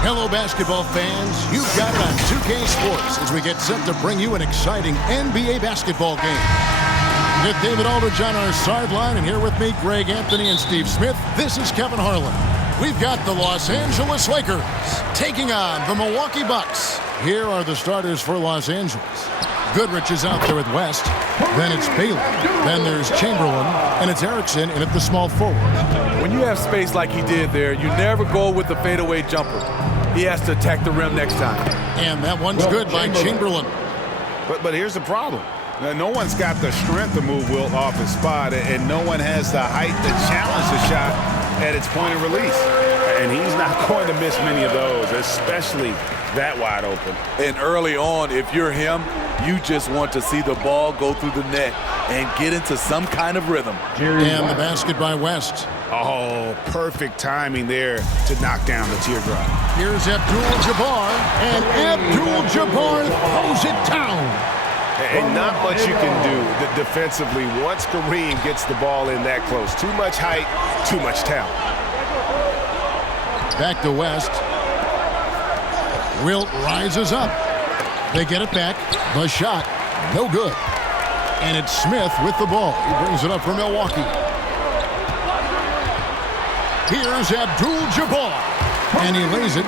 Hello, basketball fans. You've got it on 2K Sports as we get set to bring you an exciting NBA basketball game. With David Aldridge on our sideline, and here with me, Greg Anthony and Steve Smith, this is Kevin Harlan. We've got the Los Angeles Lakers taking on the Milwaukee Bucks. Here are the starters for Los Angeles. Goodrich is out there with West. Then it's Bailey. Then there's Chamberlain. And it's Erickson in at the small forward. When you have space like he did there, you never go with the fadeaway jumper. He has to attack the rim next time. And that one's good by Chamberlain. But here's the problem. Now, no one's got the strength to move Wilt off his spot, and no one has the height to challenge the shot at its point of release. And he's not going to miss many of those, especially that wide open. And early on, if you're him, you just want to see the ball go through the net and get into some kind of rhythm. And the basket by West. Oh, perfect timing there to knock down the teardrop. Here's Abdul-Jabbar, and Abdul-Jabbar throws it down. And not much you can do defensively once Kareem gets the ball in that close. Too much height, too much talent. Back to West. Wilt rises up. They get it back. The shot, no good. And it's Smith with the ball. He brings it up for Milwaukee. Here's Abdul-Jabbar, and he lays it.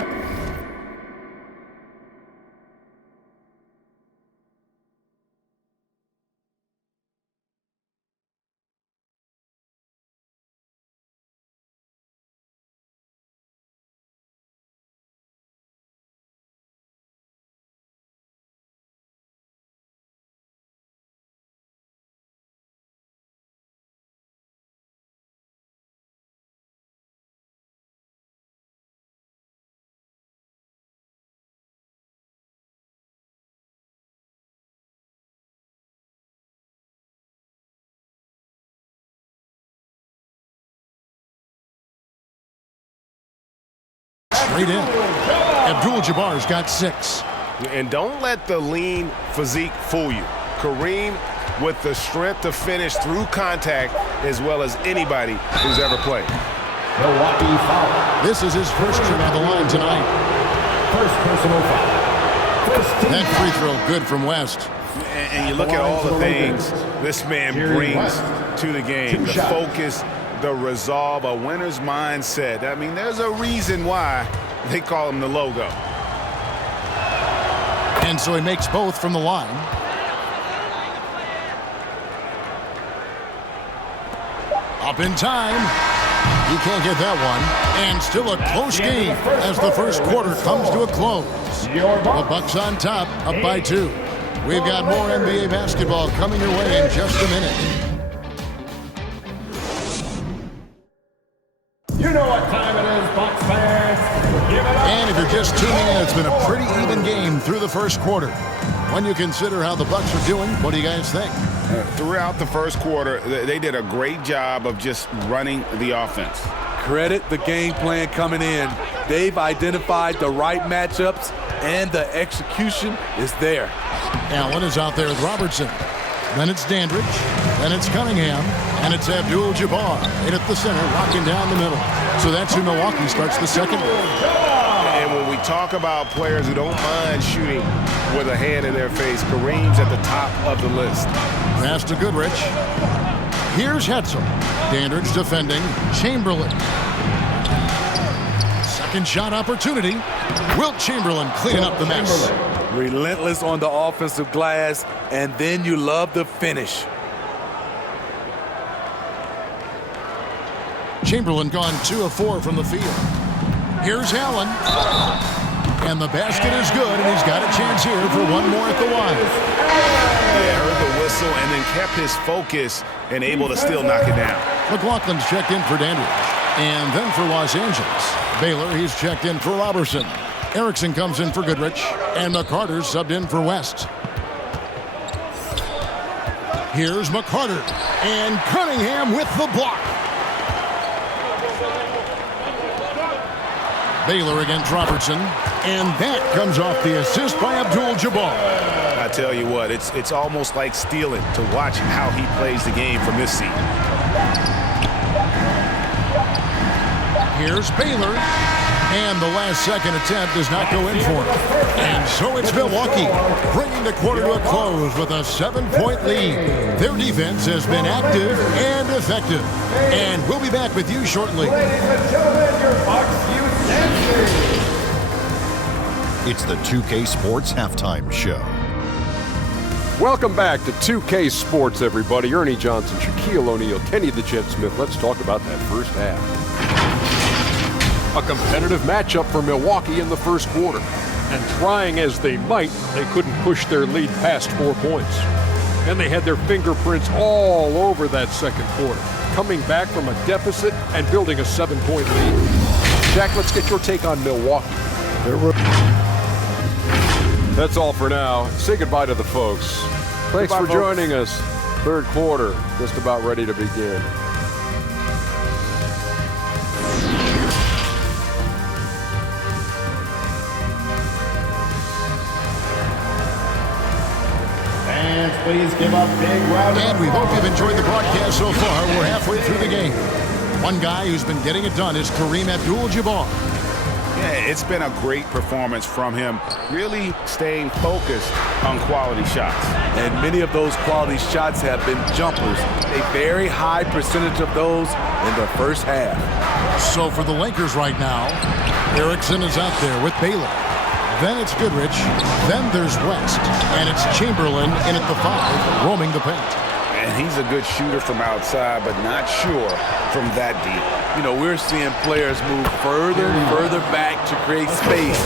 Straight in. Abdul-Jabbar's got 6. And don't let the lean physique fool you. Kareem with the strength to finish through contact as well as anybody who's ever played. Milwaukee foul. This is his first trip to the line tonight. First personal foul. That free throw good from West. And you look at all the things this man brings to the game. The focus, the resolve, a winner's mindset. I mean, there's a reason why they call him the logo. And so he makes both from the line. Up in time. He can't get that one. And still a close game as the first quarter comes to a close. The Bucks on top, up by 2. We've got more NBA basketball coming your way in just a minute. You know what time it is, Bucks fans. Give it up. And if you're just tuning in, it's been a pretty even game through the first quarter. When you consider how the Bucks are doing, what do you guys think? Throughout the first quarter, they did a great job of just running the offense. Credit the game plan coming in. They've identified the right matchups, and the execution is there. Allen is out there with Robertson. Then it's Dandridge. Then it's Cunningham. And it's Abdul-Jabbar in at the center, rocking down the middle. So that's who Milwaukee starts the second. And when we talk about players who don't mind shooting with a hand in their face, Kareem's at the top of the list. Pass to Goodrich. Here's Hetzel. Dandridge defending. Chamberlain. Second shot opportunity. Wilt Chamberlain cleaning up the mess. Relentless on the offensive glass, and then you love the finish. Chamberlain gone 2 of 4 from the field. Here's Allen. And the basket is good, and he's got a chance here for one more at the line. Yeah, heard the whistle and then kept his focus and able to still knock it down. McLaughlin's checked in for Dandridge. And then for Los Angeles, Baylor, he's checked in for Robertson. Erickson comes in for Goodrich, and McCarter's subbed in for West. Here's McCarter, and Cunningham with the block. Baylor against Robertson, and that comes off the assist by Abdul-Jabbar. I tell you what, it's almost like stealing to watch how he plays the game from this seat. Here's Baylor. And the last-second attempt does not go in for him. And so it's Milwaukee, bringing the quarter to a close with a 7-point lead. Their defense has been active and effective. And we'll be back with you shortly. Ladies and gentlemen, your Bucks Youth. It's the 2K Sports Halftime Show. Welcome back to 2K Sports, everybody. Ernie Johnson, Shaquille O'Neal, Kenny the Jet Smith. Let's talk about that first half. A competitive matchup for Milwaukee in the first quarter. And trying as they might, they couldn't push their lead past 4 points. And they had their fingerprints all over that second quarter, coming back from a deficit and building a 7-point lead. Jack, let's get your take on Milwaukee. That's all for now. Say goodbye to the folks. Thanks for joining us. Third quarter, just about ready to begin. Fans, please give a big round of applause. And we hope you've enjoyed the broadcast so far. We're halfway through the game. One guy who's been getting it done is Kareem Abdul-Jabbar. Yeah, it's been a great performance from him, really staying focused on quality shots. And many of those quality shots have been jumpers. A very high percentage of those in the first half. So for the Lakers right now, Erickson is out there with Baylor. Then it's Goodrich. Then there's West. And it's Chamberlain in at the 5, roaming the paint. And he's a good shooter from outside, but not sure from that deep. You know, we're seeing players move further and further back to create space,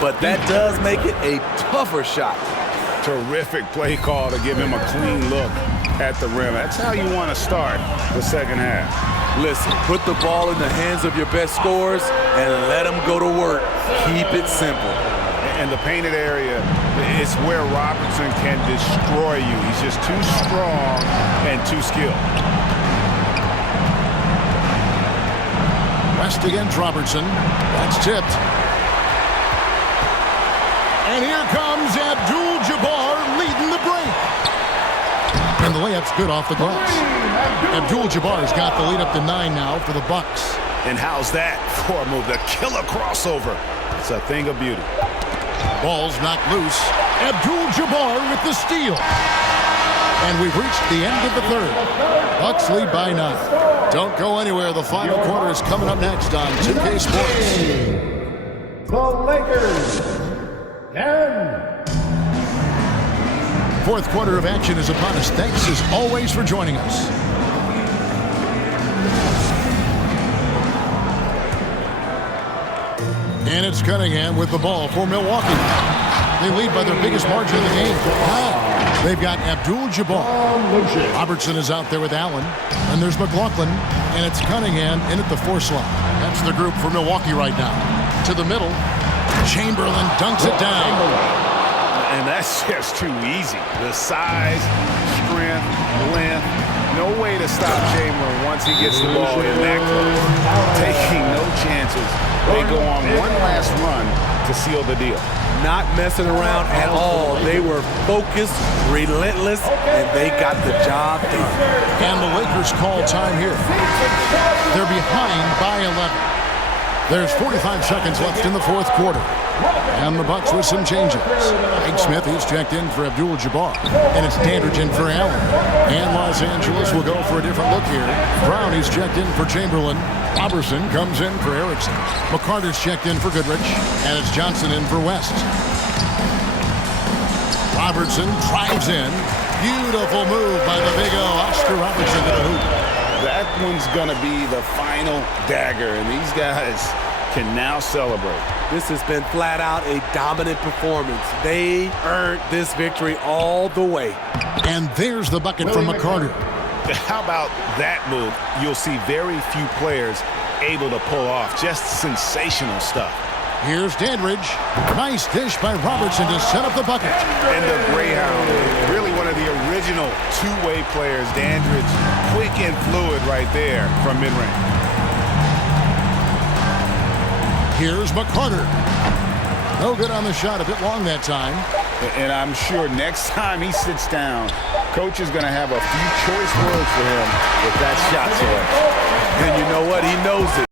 but that does make it a tougher shot. Terrific play call to give him a clean look at the rim. That's how you want to start the second half. Listen, put the ball in the hands of your best scorers and let them go to work. Keep it simple. And the painted area is where Robertson can destroy you. He's just too strong and too skilled. West against Robertson. That's tipped. And here comes Abdul-Jabbar leading the break. And the layup's good off the glass. Abdul-Jabbar's got the lead up to 9 now for the Bucks. And how's that for a move? The killer crossover. It's a thing of beauty. Ball's knocked loose. Abdul-Jabbar with the steal. And we've reached the end of the third. Bucks lead by 9. Don't go anywhere. The final quarter is coming up next on 2K Sports. The Lakers. 10. Fourth quarter of action is upon us. Thanks as always for joining us. And it's Cunningham with the ball for Milwaukee. They lead by their biggest margin in the game. Now they've got Abdul-Jabbar. Robertson is out there with Allen. And there's McLaughlin. And it's Cunningham in at the 4 slot. That's the group for Milwaukee right now. To the middle. Chamberlain dunks it down. And that's just too easy. The size, strength, length. No way to stop Chamberlain once he gets the ball in that close. Taking no chances. They go on one last run to seal the deal. Not messing around at all. They were focused, relentless, and they got the job done. And the Lakers call time here. They're behind by 11. There's 45 seconds left in the fourth quarter. And the Bucks with some changes. Mike Smith, he's checked in for Abdul-Jabbar. And it's Dandridge in for Allen. And Los Angeles will go for a different look here. Brown, he's checked in for Chamberlain. Robertson comes in for Erickson. McCarter's checked in for Goodrich. And it's Johnson in for West. Robertson drives in. Beautiful move by the big O, Oscar Robertson to the hoop. That one's going to be the final dagger, and these guys can now celebrate. This has been flat out a dominant performance. They earned this victory all the way. And there's the bucket from McCarter. How about that move? You'll see very few players able to pull off. Just sensational stuff. Here's Dandridge. Nice dish by Robertson to set up the bucket. And the Greyhound, really one of the original two-way players. Dandridge, quick and fluid right there from mid-range. Here's McCarter. No good on the shot, a bit long that time. And I'm sure next time he sits down, coach is going to have a few choice words for him with that shot selection. And you know what? He knows it.